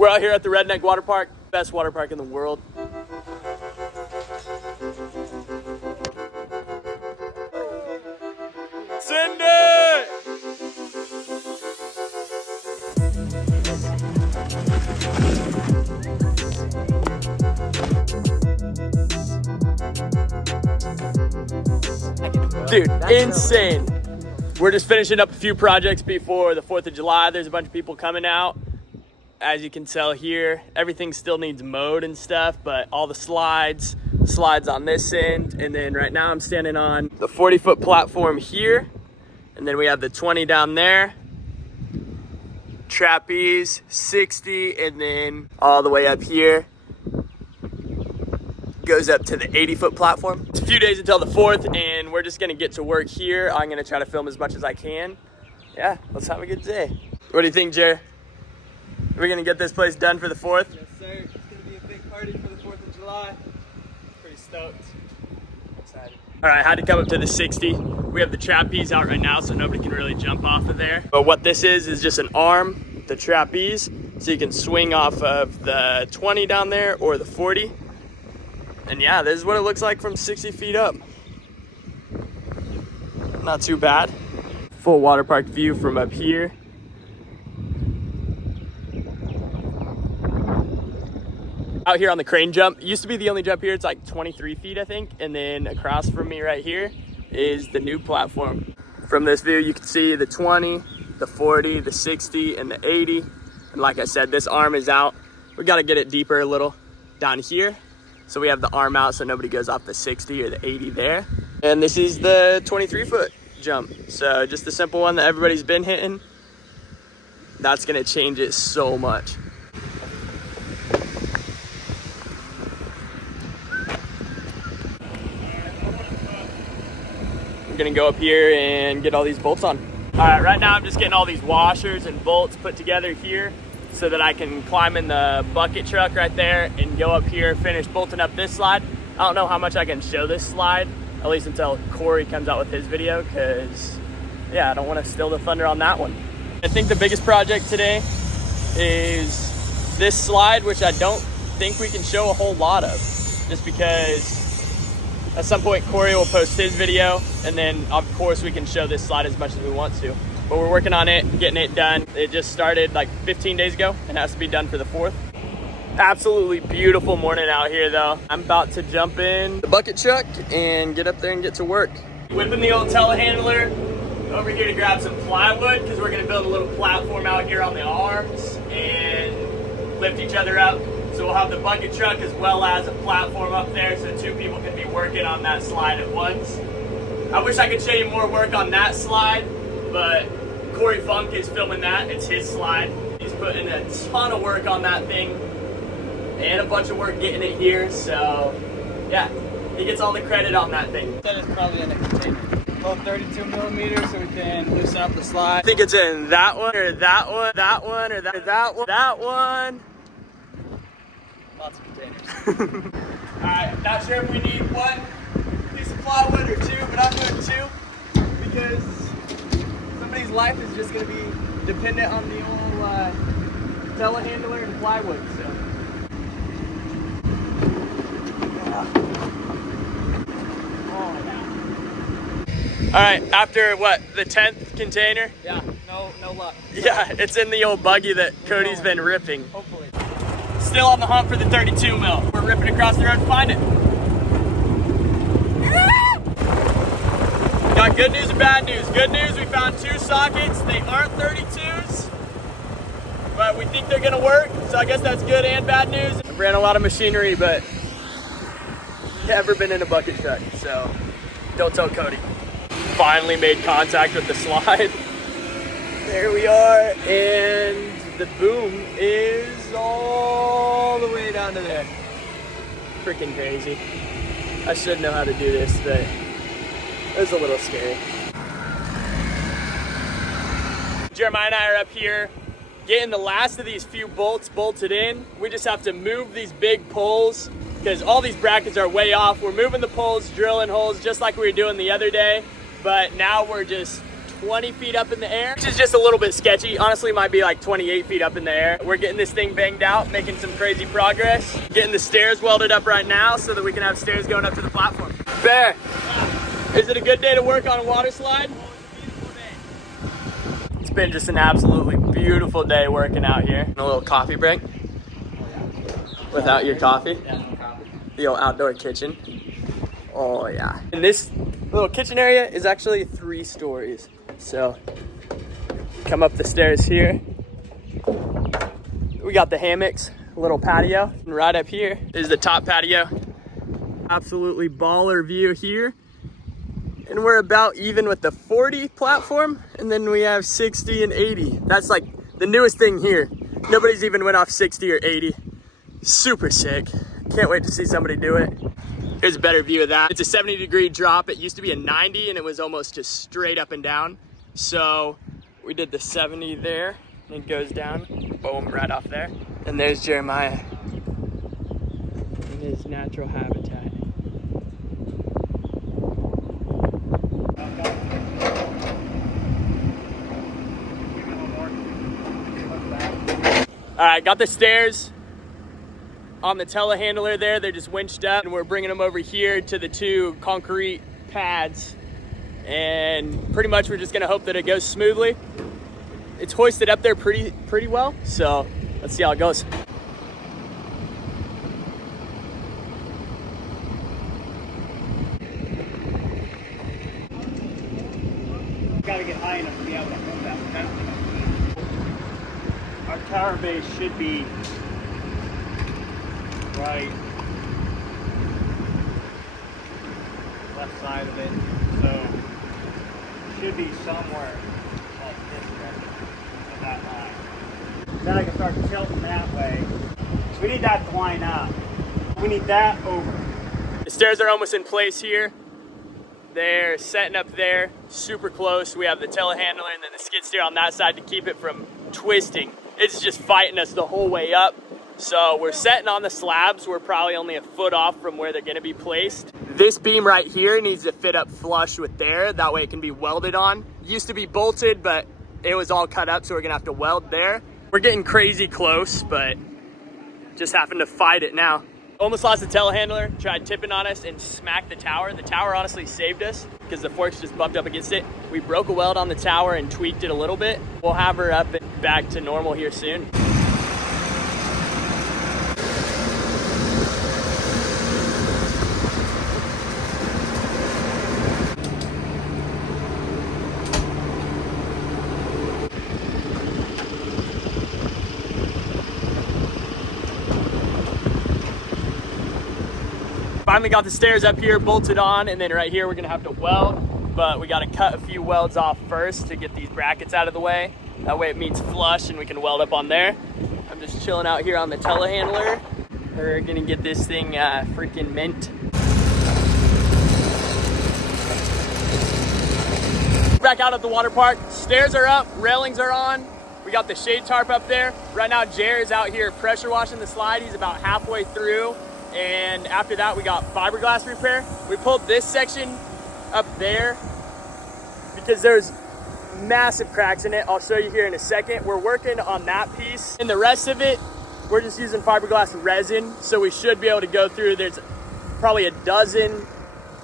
We're out here at the Redneck Waterpark, best water park in the world. Send it! Dude, insane. We're just finishing up a few projects before the 4th of July. There's a bunch of people coming out. As you can tell here, everything still needs mowed and stuff, but all the slides on this end. And then right now I'm standing on the 40-foot platform here. And then we have the 20 down there. Trapeze, 60, and then all the way up here. Goes up to the 80-foot platform. It's a few days until the 4th, and we're just gonna get to work here. I'm gonna try to film as much as I can. Yeah, let's have a good day. What do you think, Jer? Are we gonna get this place done for the 4th? Yes, sir. It's gonna be a big party for the 4th of July. Pretty stoked. Excited. All right, I had to come up to the 60. We have the trapeze out right now, so nobody can really jump off of there. But what this is just an arm, the trapeze, so you can swing off of the 20 down there or the 40. And yeah, this is what it looks like from 60 feet up. Not too bad. Full water park view from up here. Out here on the crane jump, it used to be the only jump here. It's like 23 feet, I think. And then across from me right here is the new platform. From this view, you can see the 20, the 40, the 60, and the 80. And like I said, this arm is out. We got to get it deeper a little down here. So we have the arm out so nobody goes off the 60 or the 80 there. And this is the 23-foot jump. So just the simple one that everybody's been hitting. That's gonna change it so much. I'm gonna go up here and get all these bolts on. All right, right now I'm just getting all these washers and bolts put together here, so that I can climb in the bucket truck right there and go up here, finish bolting up this slide. I don't know how much I can show this slide, at least until Corey comes out with his video, because yeah, I don't want to steal the thunder on that one. I think the biggest project today is this slide, which I don't think we can show a whole lot of, just because at some point Corey will post his video, and then of course we can show this slide as much as we want to. But we're working on it, getting it done. It just started like 15 days ago and has to be done for the 4th. Absolutely beautiful morning out here though. I'm about to jump in the bucket truck and get up there and get to work. Whipping the old telehandler over here to grab some plywood, because we're gonna build a little platform out here on the arms and lift each other up. So we'll have the bucket truck as well as a platform up there, so 2 people can be working on that slide at once. I wish I could show you more work on that slide, but Corey Funk is filming that. It's his slide. He's putting a ton of work on that thing and a bunch of work getting it here. So yeah, he gets all the credit on that thing. That is probably in a container. Well, 32 millimeters, so we can loosen up the slide. I think it's in that one or that one, that one or that one, that one. Lots of containers. All right, not sure if we need 1 piece of plywood or 2, but I'm doing 2 because somebody's life is just going to be dependent on the old telehandler and plywood. So. All right, after what, the 10th container? Yeah, no luck. Yeah, it's in the old buggy that Cody's been ripping. Hopefully. Still on the hunt for the 32 mil. We're ripping across the road to find it. Got good news and bad news. Good news, we found 2 sockets. They aren't 32s, but we think they're gonna work. So I guess that's good and bad news. I've ran a lot of machinery, but never been in a bucket truck, so don't tell Cody. Finally made contact with the slide. There we are, and the boom is all the way down to there. Freaking crazy. I should know how to do this, but it was a little scary. Jeremiah and I are up here getting the last of these few bolts bolted in. We just have to move these big poles because all these brackets are way off. We're moving the poles, drilling holes just like we were doing the other day, but now we're just 20 feet up in the air, which is just a little bit sketchy. Honestly, might be like 28 feet up in the air. We're getting this thing banged out, making some crazy progress. Getting the stairs welded up right now so that we can have stairs going up to the platform. Bear, is it a good day to work on a water slide? It's been just an absolutely beautiful day working out here. A little coffee break? Without your coffee? Yeah, no coffee. The old outdoor kitchen. Oh yeah. And this little kitchen area is actually 3 stories. So come up the stairs here. We got the hammocks, a little patio. And right up here is the top patio. Absolutely baller view here. And we're about even with the 40 platform. And then we have 60 and 80. That's like the newest thing here. Nobody's even went off 60 or 80. Super sick. Can't wait to see somebody do it. Here's a better view of that. It's a 70-degree drop. It used to be a 90 and it was almost just straight up and down. So we did the 70 there and it goes down, boom, right off there. And there's Jeremiah in his natural habitat. All right, got the stairs on the telehandler there. They're just winched up and we're bringing them over here to the 2 concrete pads. And pretty much we're just gonna hope that it goes smoothly. It's hoisted up there pretty well. So let's see how it goes. Gotta get high enough to be able to hold that fence. Our tower base should be right left side of it, so should be somewhere like this direction at that line. Then I can start tilting that way. So we need that to line up. We need that over. The stairs are almost in place here. They're setting up there, super close. We have the telehandler and then the skid steer on that side to keep it from twisting. It's just fighting us the whole way up. So we're setting on the slabs. We're probably only a foot off from where they're gonna be placed. This beam right here needs to fit up flush with there. That way it can be welded on. Used to be bolted, but it was all cut up, so we're gonna have to weld there. We're getting crazy close, but just having to fight it now. Almost lost the telehandler, tried tipping on us and smacked the tower. The tower honestly saved us because the forks just bumped up against it. We broke a weld on the tower and tweaked it a little bit. We'll have her up and back to normal here soon. Finally got the stairs up here bolted on, and then right here we're gonna have to weld, but we gotta cut a few welds off first to get these brackets out of the way. That way it meets flush and we can weld up on there. I'm just chilling out here on the telehandler. We're gonna get this thing freaking mint. Back out at the water park. Stairs are up, railings are on. We got the shade tarp up there. Right now Jer is out here pressure washing the slide. He's about halfway through. And after that, we got fiberglass repair. We pulled this section up there because there's massive cracks in it. I'll show you here in a second. We're working on that piece. And the rest of it, we're just using fiberglass resin. So we should be able to go through. There's probably a dozen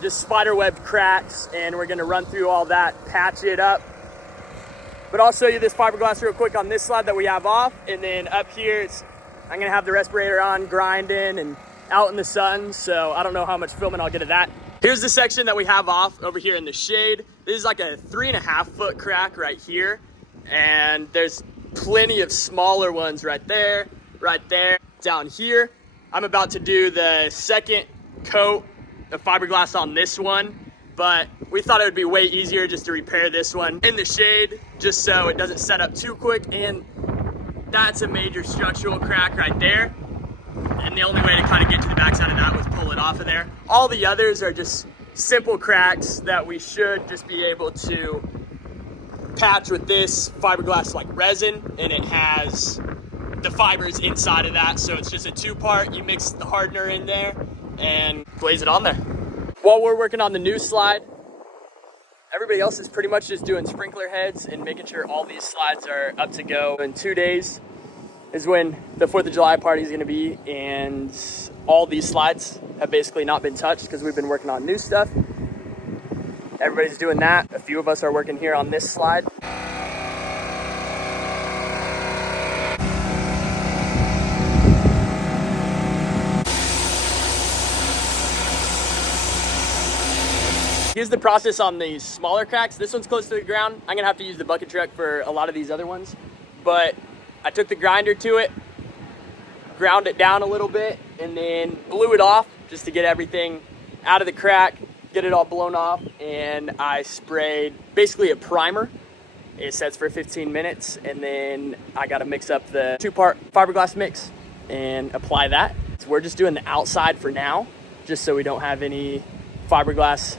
just spiderweb cracks, and we're gonna run through all that, patch it up. But I'll show you this fiberglass real quick on this slide that we have off. And then up here, I'm gonna have the respirator on, grinding, and out in the sun, so I don't know how much filming I'll get of that. Here's the section that we have off over here in the shade. This is like a 3.5 foot crack right here, and there's plenty of smaller ones right there, down here. I'm about to do the second coat of fiberglass on this one, but we thought it would be way easier just to repair this one in the shade, just so it doesn't set up too quick. And that's a major structural crack right there. And the only way to kind of get to the backside of that was pull it off of there. All the others are just simple cracks that we should just be able to patch with this fiberglass like resin, and it has the fibers inside of that. So it's just a 2-part. You mix the hardener in there and glaze it on there. While we're working on the new slide, Everybody else is pretty much just doing sprinkler heads and making sure all these slides are up to go. In 2 days is when the 4th of July party is going to be, and all these slides have basically not been touched because we've been working on new stuff. Everybody's doing that. A few of us are working here on this slide. Here's the process on these smaller cracks. This one's close to the ground. I'm gonna have to use the bucket truck for a lot of these other ones. But I took the grinder to it, ground it down a little bit, and then blew it off just to get everything out of the crack, get it all blown off. And I sprayed basically a primer. It sets for 15 minutes. And then I gotta mix up the 2-part fiberglass mix and apply that. So we're just doing the outside for now, just so we don't have any fiberglass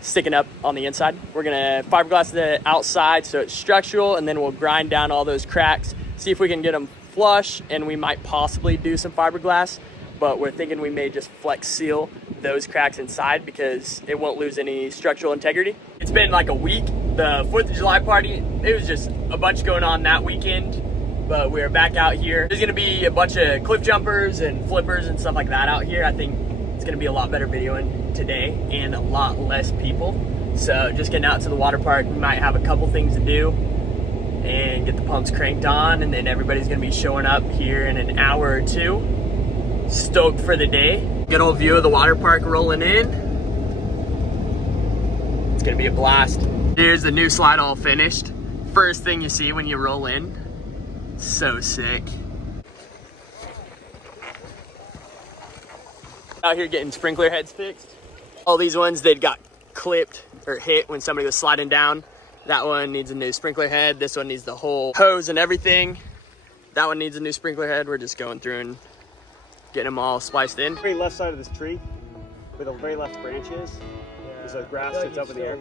sticking up on the inside. We're gonna fiberglass the outside so it's structural, and then we'll grind down all those cracks, see if we can get them flush, and we might possibly do some fiberglass, but we're thinking we may just flex seal those cracks inside because it won't lose any structural integrity. It's been like a week. The 4th of July party, it was just a bunch going on that weekend, but we're back out here. There's gonna be a bunch of cliff jumpers and flippers and stuff like that out here. I think it's gonna be a lot better videoing today and a lot less people. So just getting out to the water park, we might have a couple things to do and get the pumps cranked on, and then everybody's gonna be showing up here in an hour or two. Stoked for the day. Good old view of the water park rolling in. It's gonna be a blast. Here's the new slide all finished. First thing you see when you roll in. So sick. Out here getting sprinkler heads fixed. All these ones, they'd got clipped or hit when somebody was sliding down. That one needs a new sprinkler head. This one needs the whole hose and everything. That one needs a new sprinkler head. We're just going through and getting them all spliced in. Very left side of this tree, where the very left branch is, there's a grass that's up in the air.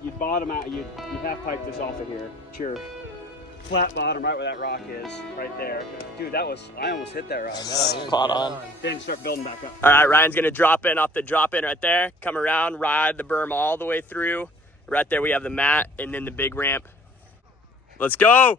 You'd bottom out, you'd half pipe this off of here. It's your flat bottom right where that rock is, right there. Dude, I almost hit that rock. Spot on. Then start building back up. All right, Ryan's gonna drop in off the drop in right there, come around, ride the berm all the way through. Right there we have the mat and then the big ramp. Let's go.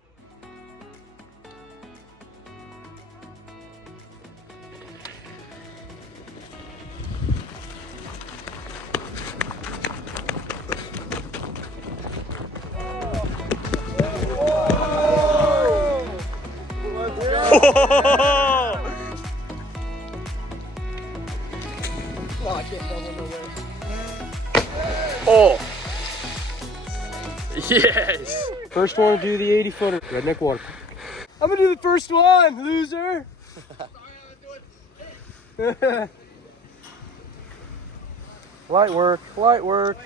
Oh, yes. First one to do the 80-footer. Redneck Waterpark. I'm gonna do the first one, loser. Light work, light work.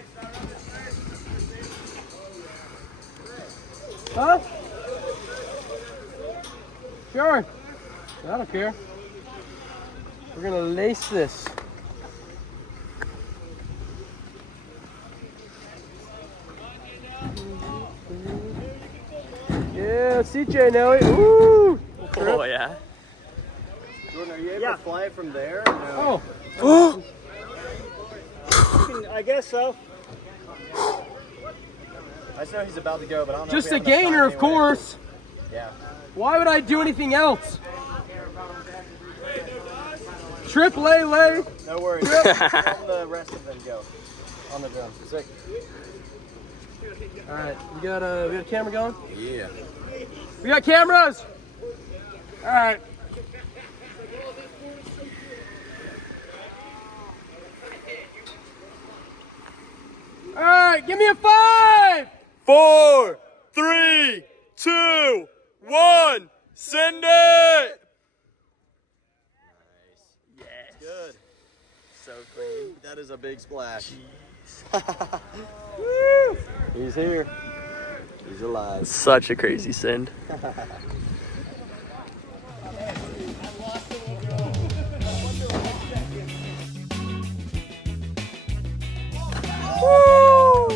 Huh? Sure. I don't care. We're gonna lace this. Yeah, CJ Nelly. Ooh! Oh, yeah. Jordan, are you able to fly it from there? No. Oh! I guess so. I just know he's about to go, but I don't know. Just a gainer, of course. Yeah. Why would I do anything else? Trip, lay. No worries. Let the rest of them go on the drum. Sick. All right, we got a camera going? Yeah. We got cameras! All right. All right, give me a 5! 4, 3, 2, 1, send it! Yes. Good. So clean. That is a big splash. Woo! He's here. He's alive. Such a crazy send. Woo!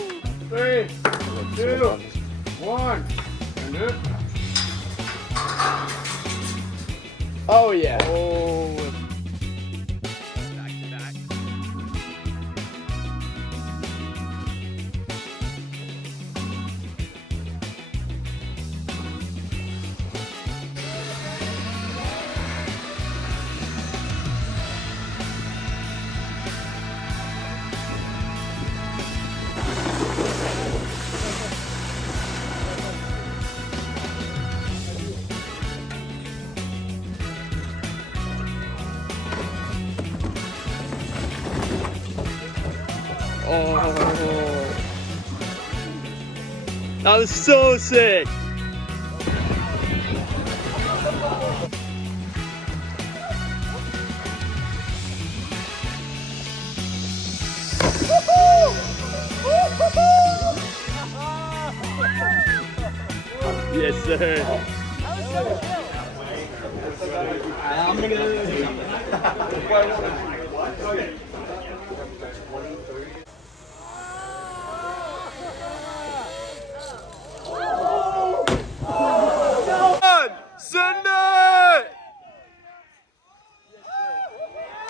3, 2, 1, and it. Oh yeah. Oh. Back to back. Oh. That was so sick. Yes, sir. Send it!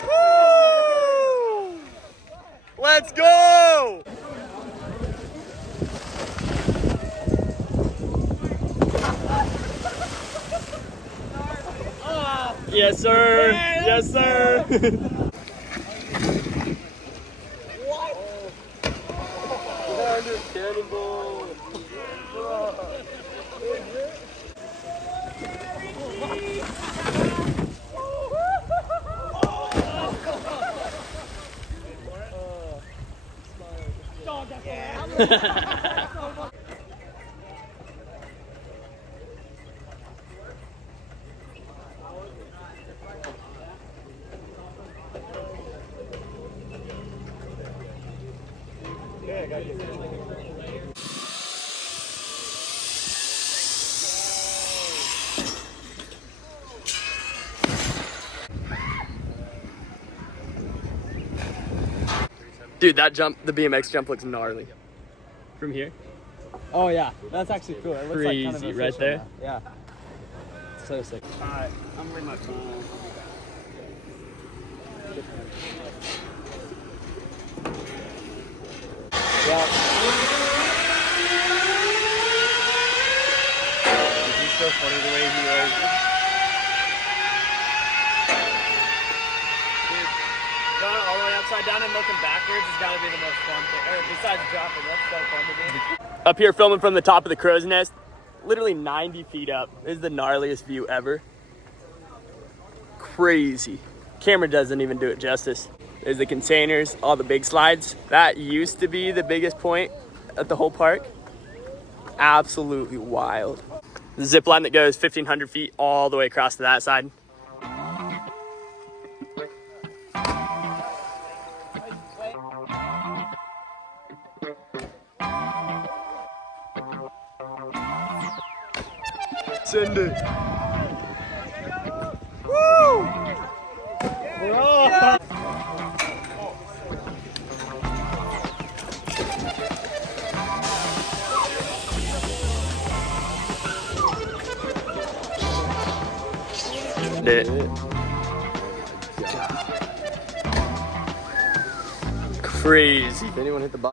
Woo! Let's go! Yes, sir. Yes, sir. Dude, that jump, the BMX jump looks gnarly. From here? Oh yeah, that's actually cool. It looks like kind of Crazy, right official there? now. Yeah. So sick. Alright, I'm gonna leave my phone. Yeah. He's so funny the way he was. Going all the way upside down and looking backwards has got to be the most fun thing. Or besides dropping, that's so fun to do. Up here filming from the top of the crow's nest, literally 90 feet up. This is the gnarliest view ever. Crazy. Camera doesn't even do it justice. There's the containers, all the big slides. That used to be the biggest point at the whole park. Absolutely wild. The zip line that goes 1,500 feet all the way across to that side. Send it. Woo! Bro. Crazy. Did anyone hit the button?